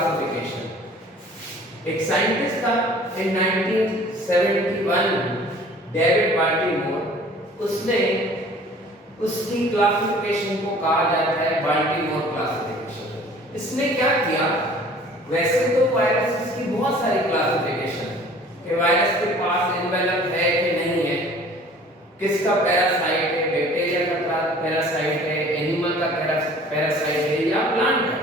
Classification. एक scientist था इन 1971 David Baltimore, उसने उसकी क्लासिफिकेशन को कहा जाता है बाल्टीमोर क्लासिफिकेशन। इसने क्या किया, वैसे तो वायरसेस की बहुत सारी क्लासिफिकेशन कि वायरस के पास एनवेलप है कि नहीं है, किसका पैरासाइट है, बैक्टीरिया का पैरासाइट है, एनिमल का पैरासाइट है या प्लांट है,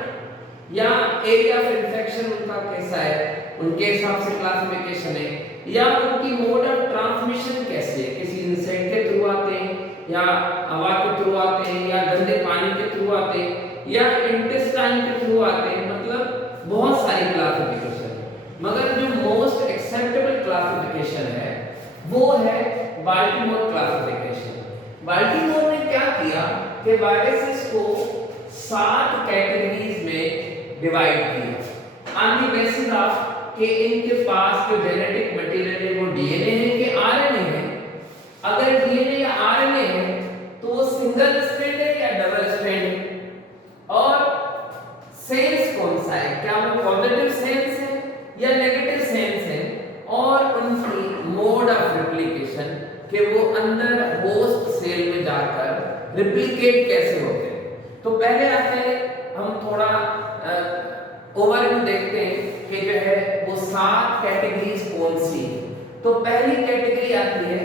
या एरिया ऑफ इन्फेक्शन उनका कैसा है, उनके हिसाब से क्लासिफिकेशन है, या उनकी मोड ऑफ ट्रांसमिशन कैसे है, किसी इंसेक्ट के थ्रू आते हैं या हवा के थ्रू आते हैं या गंदे पानी के थ्रू आते हैं या इंटेस्टाइन के थ्रू आते हैं, मतलब बहुत सारी क्लासिफिकेशन है। मगर जो मोस्ट एक्सेप्टेबल क्लासिफिकेशन है वो है बाल्टीमोर क्लासिफिकेशन। बाल्टीमोर ने क्या किया कि वायरसेस को 7 कैटेगरीज में डिवाइड किया ऑन द बेसिस ऑफ कि इनके पास जो जेनेटिक मटेरियल है वो डीएनए है कि आरएनए है। अगर डीएनए या आरएनए है तो वो सिंगल स्ट्रैंड है या डबल स्ट्रैंड है, और सेंस कौन सा है, क्या वो पॉजिटिव सेंस है या नेगेटिव सेंस है, और उनकी मोड ऑफ रिप्लिकेशन कि वो अंदर होस्ट सेल में जाकर रिप्लिकेट कैसे होते हैं। तो पहले आते हैं हम थोड़ा ओवरव्यू देखते हैं कि जो है वो 7 कैटेगरीज कौन सी है। तो पहली कैटेगरी आती है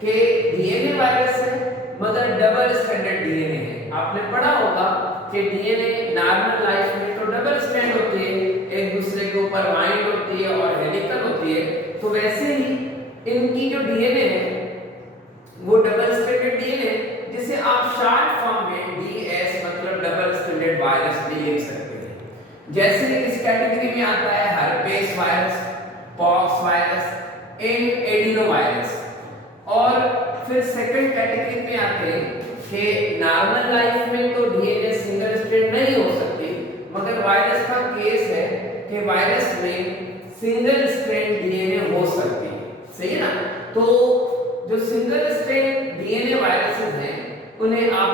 कि डीएनए वायरस है मगर डबल स्ट्रैंडेड डीएनए है। आपने पढ़ा होगा कि डीएनए नॉर्मल लाइफ में तो डबल स्ट्रैंड होती है, एक दूसरे के ऊपर वाइंड होती है और हेलिकल होती है, तो वैसे ही इनकी जो डीएनए है वो डबल स्ट्रैंडेड डीएनए है, जिसे आप शॉर्ट फॉर्म में डीएस मतलब डबल स्ट्रैंडेड वायरस भी लिख सकते हैं। जैसे इस कैटेगरी में आता है herpes virus, pox virus and adeno virus. और फिर सेकंड कैटेगरी में आते हैं कि नॉर्मल लाइफ में तो डीएनए सिंगल स्ट्रैंड नहीं हो सकती, मगर वायरस का केस है कि वायरस में सिंगल स्ट्रैंड डीएनए हो सकती है, सही है ना। तो जो सिंगल स्ट्रैंड डीएनए वायरसेस हैं उन्हें आप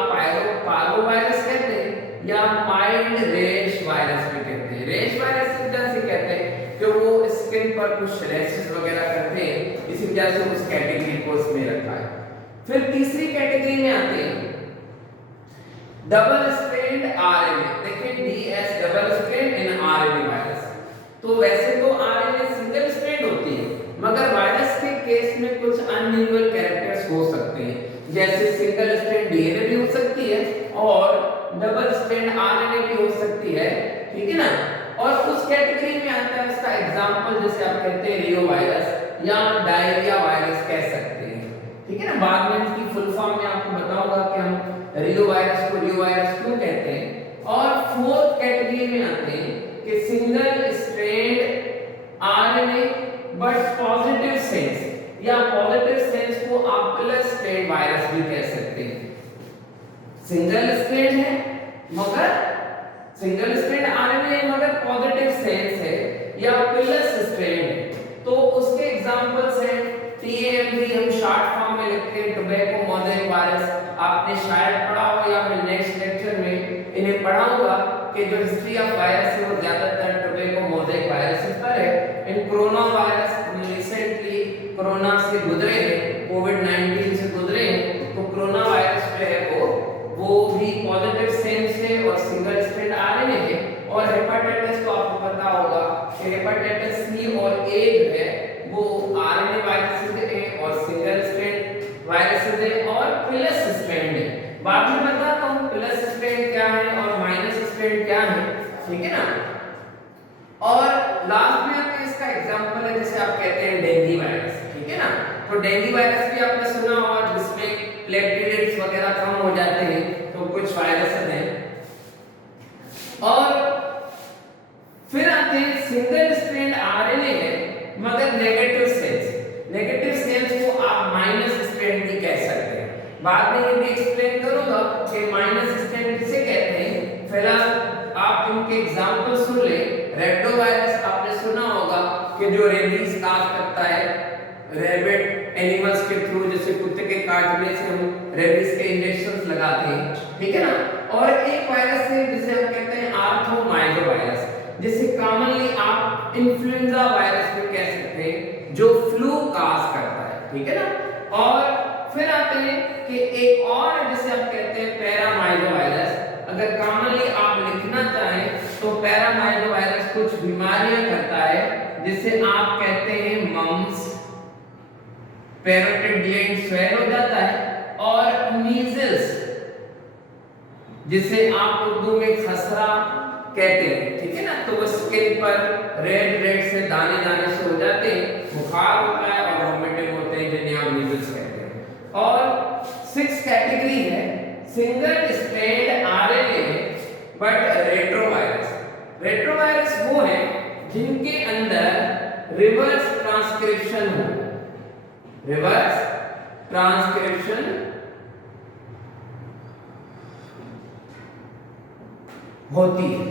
पार्वो वायरस कहते हैं या माइल्ड रैश वायरस भी कहते हैं। रैश वायरस इस वजह से कहते हैं कि वो स्किन पर कुछ रैशेस वगैरह करते हैं, इसी वजह से उस कैटेगरी को इसमें रखा है। फिर तीसरी कैटेगरी में आते हैं डबल स्ट्रैंड आरएनए। देखिए DS double strand in RNA virus. तो वैसे तो आरएनए सिंगल स्ट्रैंड होती है, मगर वायरस के केस में कुछ अनयूजुअल कैरेक्टर्स हो सकते हैं, जैसे सिंगल स्ट्रैंड डीएनए भी हो सकती है और डबल स्ट्रैंड आरएनए भी हो सकती है, ठीक है ना। और उस कैटेगरी में आता है इसका एग्जांपल जैसे आप कहते हैं रियो वायरस या डायरिया वायरस कह सकते हैं, ठीक है ना। बाद में इसकी फुल फॉर्म में आपको बताऊंगा कि हम रियो वायरस को रियो वायरस क्यों कहते हैं। और फोर्थ कैटेगरी में आते हैं कि single strand RNA but positive sense या पॉजिटिव सेंस को आप प्लस स्ट्रैंड वायरस भी कह सकते हैं। सिंगल स्ट्रैंड है मगर सिंगल स्ट्रैंड आरएनए है मगर पॉजिटिव सेंस है या प्लस स्ट्रैंड है, तो उसके एग्जांपल्स हैं टीएमवी, हम शॉर्ट फॉर्म में लिखते हैं टोबैको मोज़ेक वायरस। आपने शायद पढ़ा हो या मैं नेक्स्ट लेक्चर में इन्हें पढ़ाऊंगा कि जो हिस्ट्री ऑफ वायरस है वो ज्यादातर टोबैको मोज़ेक वायरस पर है। इन कोरोना वायरस रिसेंटली कोरोना से गुजरे हैं, कोविड-19 से गुजरे हैं, तो कोरोना वायरस जो है वो भी पॉजिटिव सेंस है और सिंगल स्ट्रैंड आरएनए है। और हेपेटाइटिस तो आपको पता होगा कि हेपेटाइटिस सी और ए जो है वो आरएनए वायरसेस है और सिंगल स्ट्रैंड वायरसेस है और प्लस स्ट्रैंड है। बाद में बताता हूं प्लस स्ट्रैंड क्या है और माइनस स्ट्रैंड क्या है, ठीक है ना। और लास्ट में आपके इसका एग्जांपल है जैसे आप कहते हैं डेंगू वायरस, ठीक है ना। तो डेंगू वायरस भी आपने सुना होगा जिसमें प्लेटलेट्स वगैरह कम हो जाते हैं, तो कुछ वायरसेस हैं। और फिर आते हैं सिंगल स्ट्रैंड आरएनए है मगर नेगेटिव सेंस। नेगेटिव सेंस को आप माइनस स्ट्रैंड भी कह सकते हैं। बाद में ये भी एक्सप्लेन करूंगा कि माइनस स्ट्रैंड किसे कहते हैं। फिलहाल आप इनके एग्जांपल सुन ले। रेटो वायरस आपने सुना होगा कि जो रेबीज काज करता है, रैबिट एनिमल्स के थ्रू, जैसे कुत्ते के काटने से हम रेबीज के इंजेक्शंस लगाते हैं, ठीक है ना। और एक वायरस है जिसे हम कहते हैं आर्थोमाइजो वायरस, जिसे कॉमन इन्फ्लुएंजा वायरस भी कह सकते हैं जो फ्लू काज करता है, ठीक है ना। और फिर आते हैं कि एक और जिसे आप कहते हैं पैरामाइलोवायरस। अगर कॉमनली आप लिखना चाहें तो पैरामाइलोवायरस कुछ बीमारियां करता है जिसे आप कहते हैं मम्स, पैरोटिड ग्लैंड स्वेल हो जाता है, और मीजल्स जिसे आप उर्दू में खसरा कहते हैं, ठीक है ना। तो वो स्किन पर रेड रेड से दाने दाने से हो जाते हैं, बुखार होता है और वोमिटिंग होते हैं, जिन्हें आप मीजल्स कहते हैं। और 6 कैटेगरी है single strand RNA but retrovirus. Retrovirus वो है जिनके अंदर रिवर्स ट्रांसक्रिप्शन हो, रिवर्स ट्रांसक्रिप्शन होती है,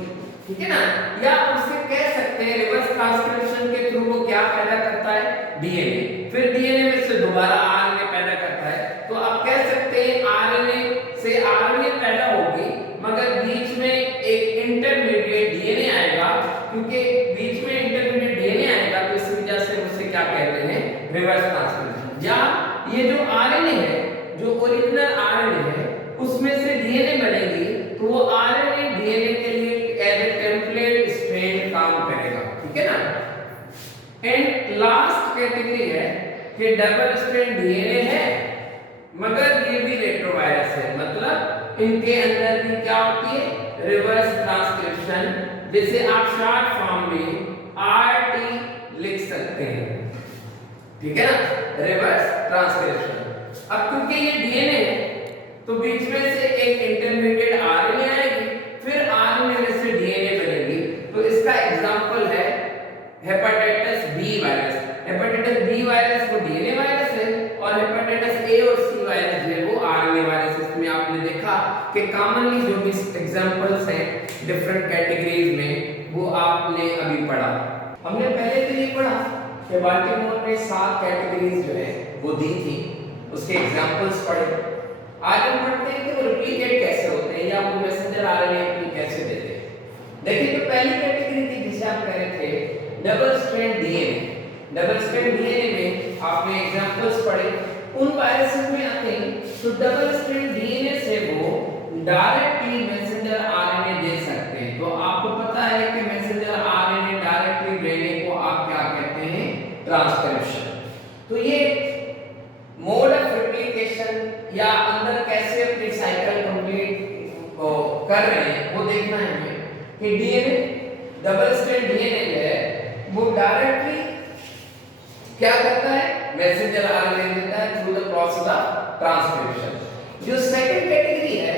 ठीक है ना। या उसे कह सकते हैं रिवर्स ट्रांसक्रिप्शन के थ्रू वो क्या पैदा करता है, डीएनए, फिर डीएनए में से दोबारा आरएनए पैदा करता है। तो आप कह सकते हैं आरएनए से आरएनए पैदा होगी मगर बीच में एक इंटरमीडिएट डीएनए आएगा, क्योंकि बीच में इंटरमीडिएट डीएनए आएगा तो इस वजह से उसे क्या कहते हैं, रिवर्स ट्रांसक्रिप्शन। या ये जो आरएनए है, जो ओरिजिनल आरएनए है, उसमें से डीएनए बनेगी तो वो आरएनए डीएनए के लिए एज ए टेम्पलेट स्ट्रैंड काम करेगा, ठीक है ना। एंड लास्ट कैटेगरी है कि डबल स्ट्रैंड डीएनए है मगर ये भी रेट्रोवायरस है, मतलब इनके अंदर भी क्या होती है, रिवर्स ट्रांसक्रिप्शन, जिसे आप शॉर्ट फॉर्म में आरटी लिख सकते हैं, ठीक है ना, रिवर्स ट्रांसक्रिप्शन। अब क्योंकि ये डीएनए है तो बीच में से एक इंटरमीडिएट आरएनए आएगी, फिर आरएनए में से डीएनए बनेगी। तो इसका एग्जांपल है hepatitis B virus. Hepatitis B virus वो डीएनए वायरस है और हेपेटाइटिस ए और सी वायरस जो है वो आरएनए वायरस। इसमें आपने देखा कि कॉमनली जो भी एग्जांपल्स हैं डिफरेंट कैटेगरीज में वो आपने अभी पढ़ा। हमने पहले भी ये पढ़ा कि बाल्टीमोर में 7 कैटेगरीज जो है वो दी थी, उसके एग्जांपल्स पढ़े। आज हम पढ़ते हैं कि वो रिप्लिकेट कैसे होते हैं या वो मैसेंजर आरएनए अपनी कैसे देते हैं। देखिए तो पहली कैटेगरी थी जिसे आप कह रहे थे double strand DNA. Double strand DNA में आपने एग्जांपल्स पढ़े, उन वायरसेस में आते हैं तो डबल स्ट्रैंड डीएनए से वो डायरेक्टली मैसेंजर आरएनए दे सकते हैं। तो आपको पता है कि मैसेंजर आरएनए डायरेक्टली देने को आप क्या कहते हैं, ट्रांसक्रिप्शन। तो ये मोड ऑफ रेप्लिकेशन या अंदर कैसे अपनी साइकिल कंप्लीट कर रहे हैं वो देखना है हमें कि डीएनए डबल स्ट्रैंड डीएनए जो है वो डायरेक्टली क्या करता है, मैसेंजर आरएनए देता है through the process of transcription. जो सेकंड कैटेगरी है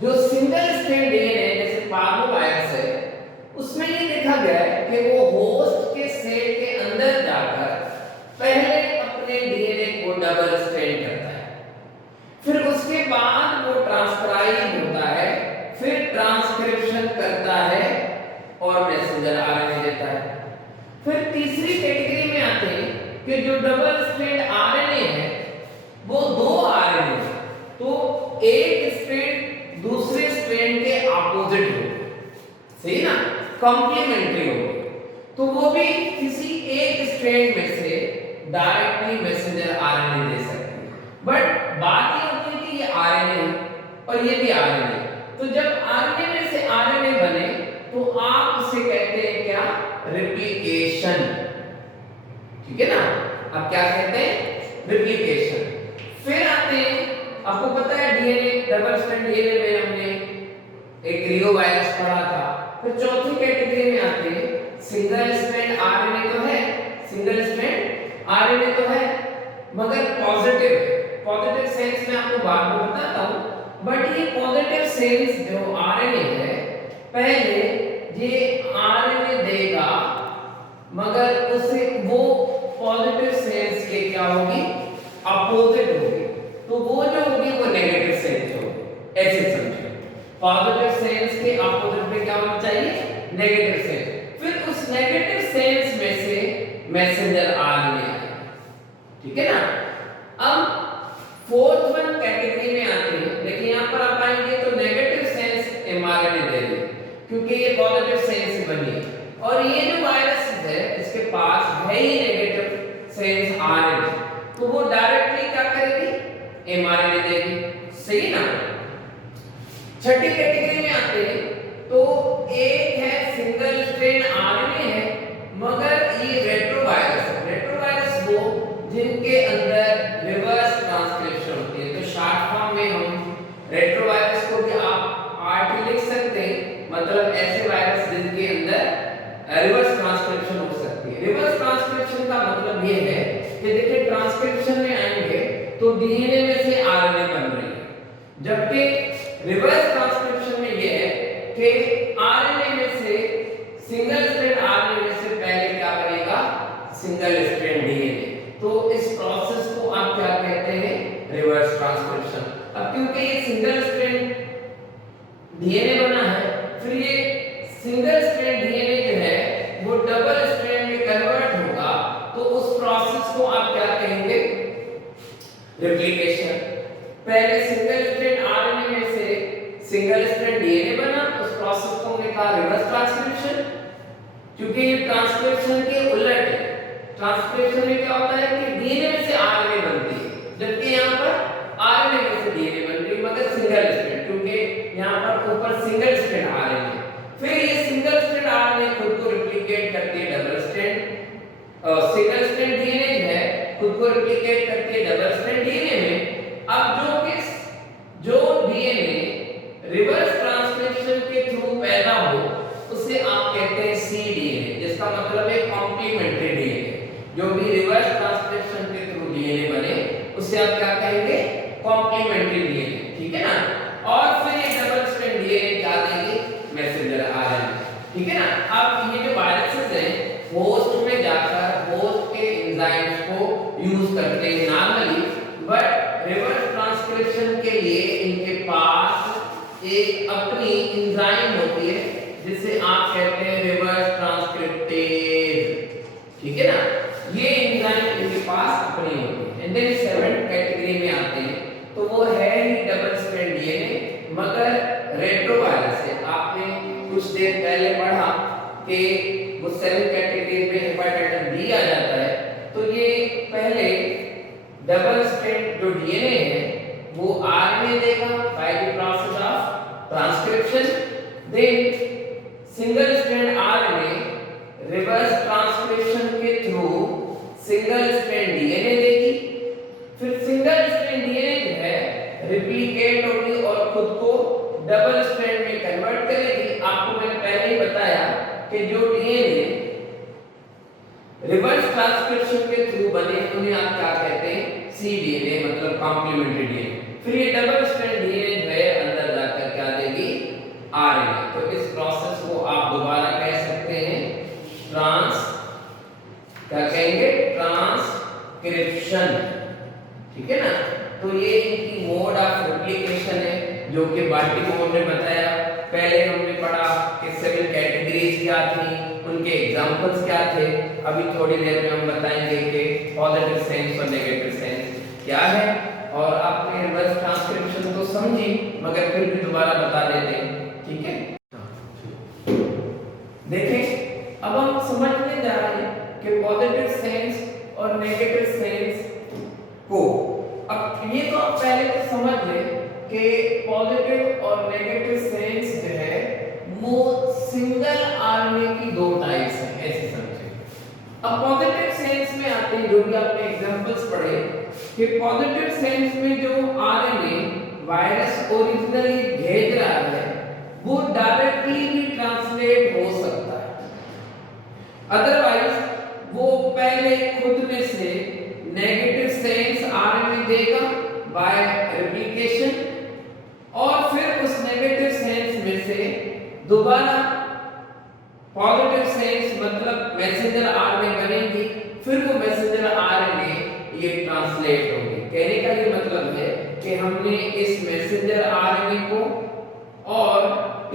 जो सिंगल स्ट्रैंड डीएनए जैसे पार्वोवायरस है, उसमें ये देखा गया है कि वो होस्ट के सेल के अंदर जाकर पहले अपने डीएनए को डबल स्ट्रैंड करता है, फिर उसके बाद वो ट्रांसक्राइब होता है, फिर ट्रांसक्रिप्शन करता है और मैसेंजर आरएनए देता है। फिर तीसरी कैटेगरी में आते हैं कि जो डबल स्ट्रैंड आरएनए है वो 2 आरएनए, तो एक स्ट्रैंड दूसरे स्ट्रैंड के ऑपोजिट हो, सही ना, कॉम्प्लीमेंट्री हो, तो वो भी किसी एक स्ट्रैंड में से डायरेक्टली मैसेंजर आरएनए दे सकते हैं। बट बात ये होती है कि ये आरएनए है और ये भी आरएनए, तो जब आरएनए में से आरएनए बने तो आप उसे कहते हैं क्या, रेप्लिकेशन, ठीक है ना। आप क्या कहते हैं, रेप्लिकेशन। फिर आते हैं, आपको पता है डीएनए डबल स्ट्रैंड डीएनए में हमने एक रियो वायरस पढ़ा था। फिर चौथी कैटेगरी में आते हैं सिंगल स्ट्रैंड आरएनए तो है, सिंगल स्ट्रैंड आरएनए तो है मगर पॉजिटिव सेंस में आपको बाद में बताता हूं। बट ये पॉजिटिव सेंस जो आरएनए है पहले ये आरएनए देगा मगर उसे वो पॉजिटिव सेंस के क्या होगी, अपोजिट होगी, तो वो जो होगी वो नेगेटिव सेंस होगी। ऐसे समझिए, पॉजिटिव सेंस के अपोजिट में क्या होना चाहिए, नेगेटिव सेंस। फिर उस नेगेटिव सेंस में से मैसेंजर आरएनए, ठीक है ना। अब फोर्थ वन कैटेगरी में आते हैं, देखिए यहां पर आप आएंगे तो नेगेटिव सेंस एमआरएनए दे रहे क्योंकि ये पॉजिटिव सेंस से बनी है। और ये जो वायरस छठी कैटेगरी में आते हैं तो एक है सिंगल स्ट्रैंड आरएनए है, मगर ये रेट्रोवायरस है। रेट्रोवायरस वो जिनके अंदर रिवर्स ट्रांसक्रिप्शन होती है। तो शॉर्ट फॉर्म में हम रेट्रोवायरस को भी आप आरटी लिख सकते हैं, मतलब ऐसे वायरस जिनके अंदर रिवर्स ट्रांसक्रिप्शन हो सकती है। रिवर्स ट्रांसक्रिप्शन का मतलब ये है कि देखिए ट्रांसक्रिप्शन में आएंगे तो डीएनए में से आरएनए बन रही है, जबकि रिवर्स ट्रांसक्रिप्शन में ये है कि आरएनए में से सिंगल स्ट्रैंड आरएनए में से पहले क्या बनेगा, सिंगल स्ट्रैंड डीएनए। तो इस प्रोसेस को आप क्या कहते हैं, रिवर्स ट्रांसक्रिप्शन। अब क्योंकि ये सिंगल स्ट्रैंड डीएनए बना है, फिर ये सिंगल स्ट्रैंड डीएनए जो है वो डबल स्ट्रैंड में कन्वर्ट होगा, तो उस प्रोसेस को आप क्या कहेंगे, रेप्लिकेशन। पहले सिंगल स्ट्रैंड आरएनए में से सिंगल स्ट्रैंड डीएनए बना, उस प्रोसेस को हमने कहा रिवर्स ट्रांसक्रिप्शन। क्योंकि ये ट्रांसक्रिप्शन के उलट है। ट्रांसक्रिप्शन में क्या होता है कि डीएनए में से आरएनए बनती है, जबकि यहाँ पर आरएनए में से डीएनए बन रही है, मगर सिंगल स्ट्रैंड, क्योंकि यहाँ पर ऊपर सिंगल स्ट्रैंड आरएनए। फिर ये सिंगल स्ट्रैंड आरएनए खुद को रेप्लिकेट करती है double strand, single strand DNA जो है खुद को रेप्लिकेट करती है डबल स्ट्रैंड डीएनए में। अब जो डीएनए रिवर्स ट्रांसक्रिप्शन के थ्रू पैदा हो उसे आप कहते हैं सी डीएनए, जिसका मतलब है कॉम्प्लीमेंट्री डीएनए। जो भी रिवर्स ट्रांसक्रिप्शन के थ्रू डीएनए बने उसे आप क्या कहेंगे, कॉम्प्लीमेंट्री डीएनए, ठीक है ना। और फिर ये डबल स्ट्रैंड डीएनए क्या देंगे, मैसेंजर आरएनए, ठीक है ना। अब ये जो वायरसेस हैं होस्ट में जाकर होस्ट के एंजाइम्स को यूज करते हैं नॉर्मली, बट रिवर्स ट्रांसक्रिप्शन के लिए इनके पास एक अपनी एंजाइम होती है जिसे आप कहते हैं रिवर्स ट्रांसक्रिप्टेज, ठीक है ना। ये एंजाइम इनके पास अपनी होती है। एंड देन 7th कैटेगरी में आते हैं तो वो है ही डबल स्ट्रैंड डीएनए, मगर रेट्रोवायरस है। आपने कुछ देर पहले पढ़ा कि वो 7th कैटेगरी में हेपेटाइटिस बी आ जाता है। तो ये पहले डबल स्ट्रैंड जो डीएनए है वो आरएनए देगा by the process of transcription, then single strand RNA reverse transcription के थ्रू सिंगल स्ट्रैंड डीएनए देगी। फिर सिंगल स्ट्रैंड डीएनए जो है रिप्लिकेट होगी और खुद को डबल स्ट्रैंड में कन्वर्ट करेगी। आपको मैंने पहले ही बताया कि जो डीएनए रिवर्स ट्रांसक्रिप्शन के थ्रू बने उन्हें आप क्या कहते हैं, सी डीएनए, मतलब कॉम्प्लीमेंट्री डीएनए। फिर ये डबल स्ट्रैंड डीएनए जो है अंदर जाकर क्या देगी, आरएनए। तो इस प्रोसेस को आप दोबारा कह सकते हैं क्या कहेंगे, ट्रांसक्रिप्शन, ठीक है ना। तो ये इनकी मोड ऑफ रेप्लिकेशन है, जो कि बाटी को हमने बताया। पहले हमने पढ़ा कि 7 कैटेगरीज क्या थी, उनके एग्जांपल्स क्या थे। अभी थोड़ी देर में हम बताएंगे कि पॉजिटिव सेंस और नेगेटिव सेंस क्या है। और आपने रिवर्स ट्रांसक्रिप्शन तो समझी, मगर फिर भी दोबारा बता देते हैं, ठीक है। देखें अब हम समझने जा रहे हैं कि पॉजिटिव सेंस और नेगेटिव सेंस को। अब ये तो आप पहले तो समझ लें कि पॉजिटिव और नेगेटिव सेंस जो है वो सिंगल आरएनए की दो टाइप्स हैं, ऐसे समझिए। अब पॉजिटिव सेंस में आते हैं, जो भी आपने एग्जांपल्स पढ़े कि पॉजिटिव सेंस में जो आरएनए वायरस ओरिजिनली भेज रहा है वो डायरेक्टली भी ट्रांसलेट हो सकता है, अदरवाइज वो पहले खुद में से नेगेटिव सेंस आरएनए देगा बाय रेप्लिकेशन, और फिर उस नेगेटिव सेंस में से दोबारा पॉजिटिव सेंस मतलब मैसेंजर आरएनए बनेगी। फिर वो मैसेंजर आरएनए ये ट्रांसलेट होगी। कहने का ये मतलब है कि हमने इस मैसेंजर आरएनए को और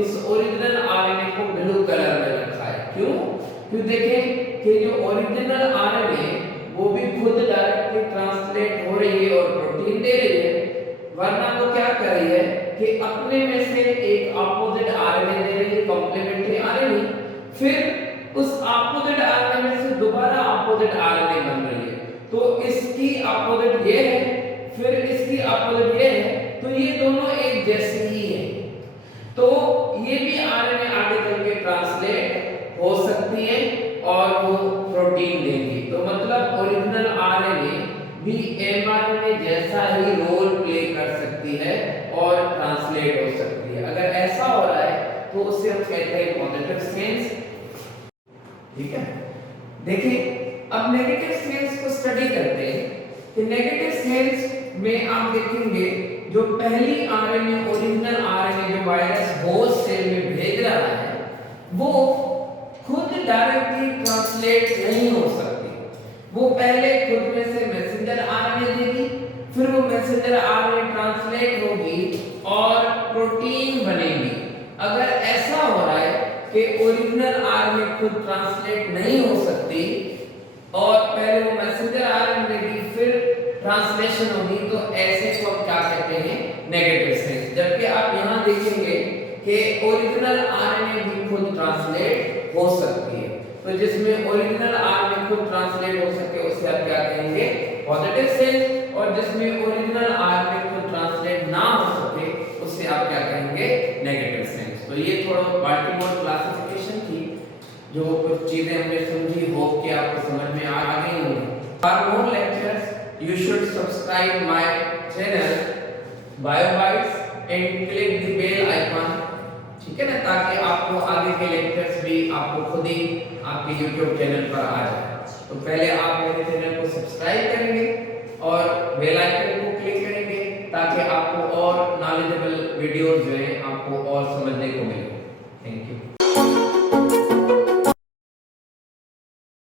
इस ओरिजिनल आरएनए को ब्लू कलर में रखा है। क्यों? क्योंकि देखें कि जो ओरिजिनल आरएनए वो भी खुद डायरेक्टली ट्रांसलेट हो रही है और प्रोटीन दे रही है, वरना वो क्या कर रही है कि अपने में से एक अपोजिट आरएनए दे रही है, कॉम्प्लीमेंट्री आरएनए, फिर उस अपोजिट आरएनए में से दोबारा अपोजिट आरएनए बन रही है। तो इसकी अपोजिट ये है, फिर इसकी अपोजिट ये है, तो ये दोनों एक जैसे ही है। तो ये भी आरएनए आगे चल के ट्रांसलेट हो सकती है और वो प्रोटीन देंगी। तो मतलब ओरिजिनल आरएनए भी एमआरएनए जैसा ही रोल प्ले कर सकती है और ट्रांसलेट हो सकती है। अगर ऐसा हो रहा है तो उसे हम कहते हैं पॉजिटिव स्ट्रेन्स। ठीक है, देखिए अब नेगेटिव स्ट्रेन्स को स्टडी करते हैं कि नेगेटिव स्ट्रेन्स में आप देखेंगे जो पहली आरएनए ओरिजिनल आरएनए जो वायरस होस्ट सेल में भेज रहा है वो खुद डायरेक्टली ट्रांसलेट नहीं हो सकती। वो पहले खुद में से मैसेंजर आरएनए देगी, फिर वो मैसेंजर आरएनए ट्रांसलेट होगी और प्रोटीन बनेगी। अगर ऐसा हो रहा है कि ओरिजिनल आरएनए खुद ट्रांसलेट नहीं हो सकती और पहले वो मैसेंजर आरएनए देगी फिर ट्रांसलेशन होगी, तो ऐसे को हम क्या कहते हैं नेगेटिव स्ट्रेन्स। जबकि आप यहां देखेंगे कि ओरिजिनल आरएनए भी खुद ट्रांसलेट हो सकती है। तो जिसमें ओरिजिनल आरएनए खुद ट्रांसलेट हो सके उसे आप क्या कहेंगे पॉजिटिव स्ट्रेन्स, और जिसमें ओरिजिनल आरएनए खुद ट्रांसलेट ना हो सके उसे आप क्या कहेंगे नेगेटिव स्ट्रेन्स। तो ये थोड़ा बाल्टीमोर क्लासिफिकेशन थी, जो कुछ चीजें हमने समझी, होप कि आपको समझ में आ गई होंगी। For more lectures you should subscribe my channel BioBytes and click the bell icon, ठीक है ना, ताकि आपको आगे के लेक्चर्स भी आपको खुद ही आपके YouTube चैनल पर आ जाए। तो पहले आप मेरे चैनल को सब्सक्राइब करेंगे और बेल आइकन को क्लिक करेंगे ताकि आपको और नॉलेजेबल वीडियोस जो हैं आपको और समझने को मिले।